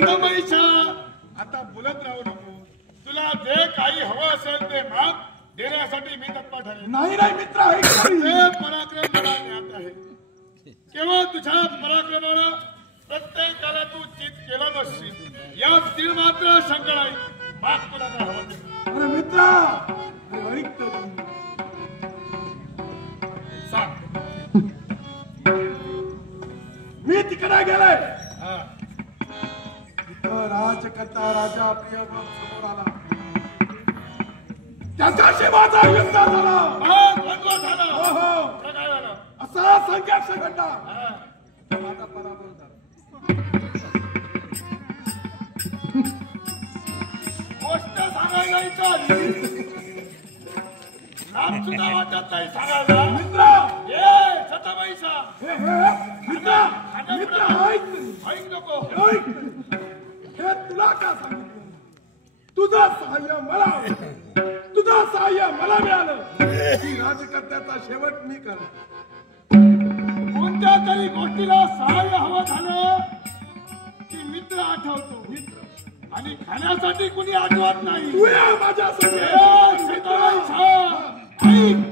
सतमईशा आता बोलत राहू नको. तुला जे काही हवं असेल ते माग देण्यासाठी मी तत्पर ठरेन. नाही नाही मित्र ऐक ते पराक्रम मला ज्ञात आहे. केवळ तुझ्या पराक्रमानं प्रत्येकाला तू चित केलं नसशील या तीळ मात्र शंका नाही. माग तुला काय हवं ते. अरे मित्रा अरे ऐक तर सांग. मी तिकडे गेले तिथं राजकर्ता राजा प्रियव्रत समोर आला. त्याच्याशी माझा युद्ध झाला. झाला हो हो काय झालं. असा संघर्ष घडला माझा पराभव झाला. गोष्ट सांगायला नाम सुद्धा वाटत नाही सांगायला. मित्र ए सतमईशा मित्र मित्र ऐक नको. हे तुला का सांगितलं. तुझं सहाय्य मला तुझं सहाय्य मला मिळालं की राजकर्त्याचा शेवट मी कर. कोणत्या तरी गोष्टीला सहाय्य हवं झालं की मित्र आठवतो. मित्र आणि खाण्यासाठी कुणी आठवत नाही. तू या माझ्या ऐक